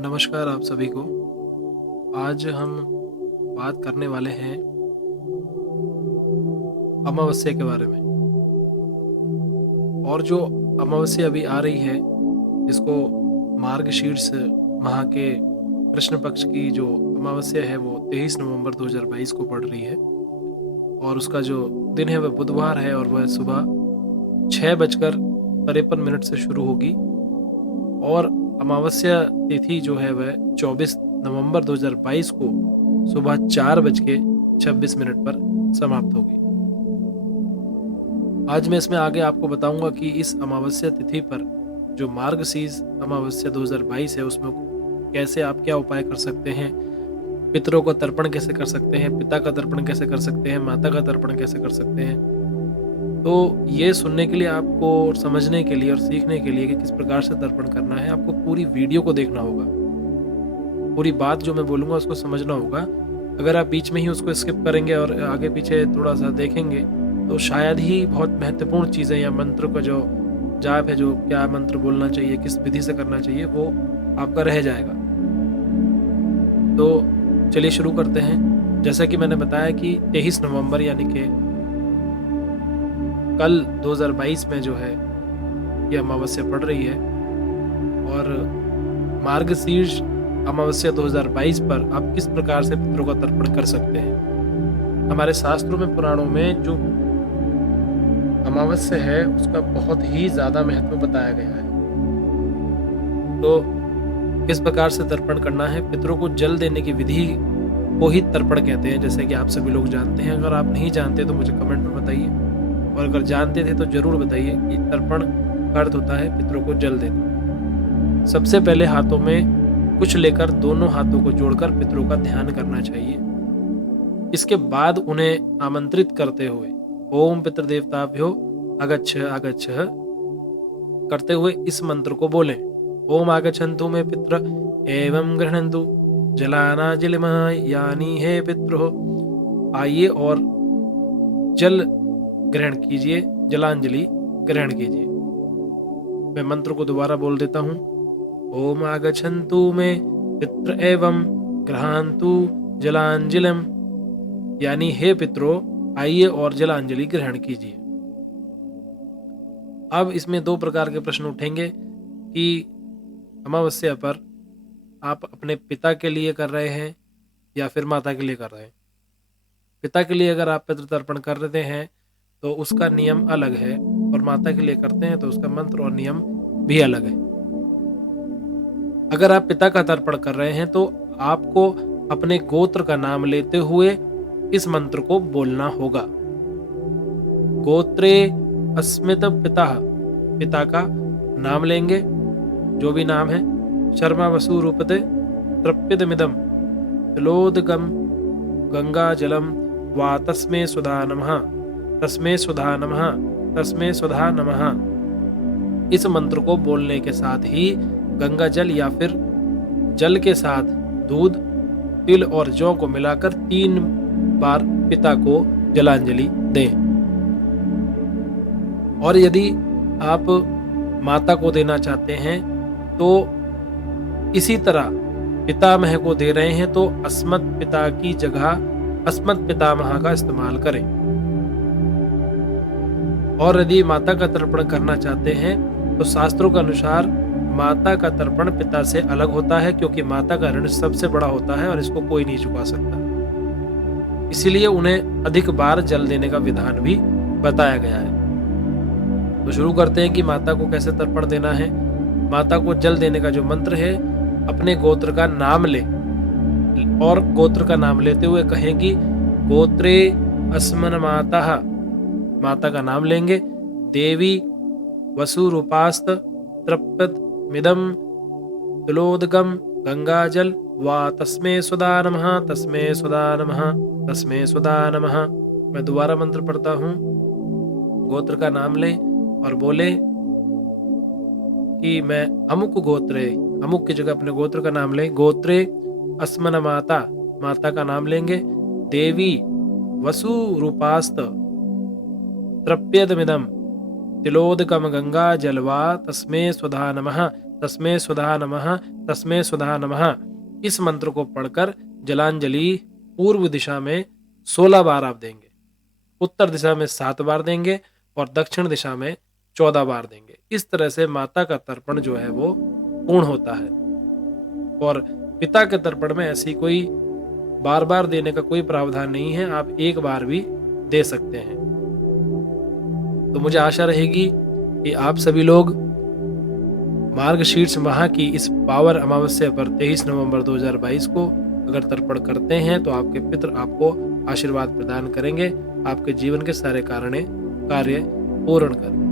नमस्कार आप सभी को। आज हम बात करने वाले हैं अमावस्या के बारे में। और जो अमावस्या अभी आ रही है, इसको मार्गशीर्ष माह के कृष्ण पक्ष की जो अमावस्या है वो 23 नवंबर 2022 को पड़ रही है। और उसका जो दिन है वह बुधवार है और वह सुबह 6:53 से शुरू होगी। और अमावस्या तिथि जो है वह 24 नवंबर 2022 को सुबह 4:26 पर समाप्त होगी। आज मैं इसमें आगे आपको बताऊंगा कि इस अमावस्या तिथि पर जो मार्गशीर्ष अमावस्या 2022 है उसमें कैसे आप क्या उपाय कर सकते हैं, पितरों को तर्पण कैसे कर सकते हैं, पिता का तर्पण कैसे कर सकते हैं, माता का तर्पण कैसे कर सकते हैं। तो ये सुनने के लिए आपको और समझने के लिए और सीखने के लिए कि किस प्रकार से तर्पण करना है, आपको पूरी वीडियो को देखना होगा। पूरी बात जो मैं बोलूँगा उसको समझना होगा। अगर आप बीच में ही उसको स्किप करेंगे और आगे पीछे थोड़ा सा देखेंगे तो शायद ही बहुत महत्वपूर्ण चीज़ें या मंत्र का जो जाप है, जो क्या मंत्र बोलना चाहिए, किस विधि से करना चाहिए, वो आपका रह जाएगा। तो चलिए शुरू करते हैं। जैसा कि मैंने बताया कि 23 नवंबर यानी कि कल 2022 में जो है ये अमावस्या पड़ रही है। और मार्गशीर्ष अमावस्या 2022 पर आप किस प्रकार से पितरों का तर्पण कर सकते हैं। हमारे शास्त्रों में, पुराणों में जो अमावस्या है उसका बहुत ही ज्यादा महत्व बताया गया है। तो किस प्रकार से तर्पण करना है, पितरों को जल देने की विधि को ही तर्पण कहते हैं, जैसे कि आप सभी लोग जानते हैं। अगर आप नहीं जानते तो मुझे कमेंट में बताइए, और अगर जानते थे तो जरूर बताइए कि तर्पण का अर्थ होता है पितरों को जल देना। सबसे पहले हाथों में कुछ लेकर दोनों हाथों को जोड़कर पितरों का ध्यान करना चाहिए। इसके बाद उन्हें आमंत्रित करते हुए ओम पितृदेवताभ्यो आगच्छ आगच्छ करते हुए इस मंत्र को बोलें। ओम आगच्छन्तु मे पित्र एवं गृह्णन्तु जलानाजिलिमयानि हे पितरो। आइए और जल ग्रहण कीजिए, जलांजलि ग्रहण कीजिए। मैं मंत्र को दोबारा बोल देता हूँ। ओम आगच्छन्तु मे पित्र एवं गृह्णन्तु जलांजलिम, यानी हे पितरो आइए और जलांजलि ग्रहण कीजिए। अब इसमें दो प्रकार के प्रश्न उठेंगे कि अमावस्या पर आप अपने पिता के लिए कर रहे हैं या फिर माता के लिए कर रहे हैं। पिता के लिए अगर आप पितृ तर्पण कर रहे हैं तो उसका नियम अलग है, और माता के लिए करते हैं तो उसका मंत्र और नियम भी अलग है। अगर आप पिता का तर्पण कर रहे हैं तो आपको अपने गोत्र का नाम लेते हुए इस मंत्र को बोलना होगा। गोत्रे अस्मित पिता, पिता का नाम लेंगे, जो भी नाम है। शर्मा वसु रूपते तृप्यदमिदम तिलोदगम गंगा जलम वा तस्मे सुधा नमः, तस्मे सुधा नमः, तस्मे सुधा नमः। इस मंत्र को बोलने के साथ ही गंगा जल या फिर जल के साथ दूध, तिल और जौ को मिलाकर 3 बार पिता को जलांजलि दें। और यदि आप माता को देना चाहते हैं तो इसी तरह पितामह को दे रहे हैं तो अस्मत् पिता की जगह अस्मत् पितामह का इस्तेमाल करें। और यदि माता का तर्पण करना चाहते हैं तो शास्त्रों के अनुसार माता का तर्पण पिता से अलग होता है, क्योंकि माता का ऋण सबसे बड़ा होता है और इसको कोई नहीं चुका सकता। इसीलिए उन्हें अधिक बार जल देने का विधान भी बताया गया है। तो शुरू करते हैं कि माता को कैसे तर्पण देना है। माता को जल देने का जो मंत्र है, अपने गोत्र का नाम ले और गोत्र का नाम लेते हुए कहें कि गोत्रे अस्मन माता, माता का नाम लेंगे। देवी वसुरूपास्त तृप्त मिदम तिलोदगम गंगाजल वा तस्मे सुधा नमः, तस्मे सुधा नमः, तस्मे सुधा नमः। मैं दोबारा मंत्र पढ़ता हूँ। गोत्र का नाम लें और बोले कि मैं अमुक गोत्रे, अमुक की जगह अपने गोत्र का नाम लें। गोत्रे अस्मन माता, माता का नाम लेंगे। देवी वसु रूपास्त तृप्यदमिदम तिलोदकम गंगा जलवा तस्मे स्वधा नमः, तस्मै स्वधा नमः, तस्मै स्वधा नमः। इस मंत्र को पढ़कर जलांजलि पूर्व दिशा में 16 बार आप देंगे, उत्तर दिशा में 7 बार देंगे और दक्षिण दिशा में 14 बार देंगे। इस तरह से माता का तर्पण जो है वो पूर्ण होता है। और पिता के तर्पण में ऐसी कोई बार बार देने का कोई प्रावधान नहीं है, आप एक बार भी दे सकते हैं। तो मुझे आशा रहेगी कि आप सभी लोग मार्गशीर्ष माह की इस पावर अमावस्या पर 23 नवंबर 2022 को अगर तर्पण करते हैं तो आपके पितृ आपको आशीर्वाद प्रदान करेंगे, आपके जीवन के सारे कार्य पूर्ण करें।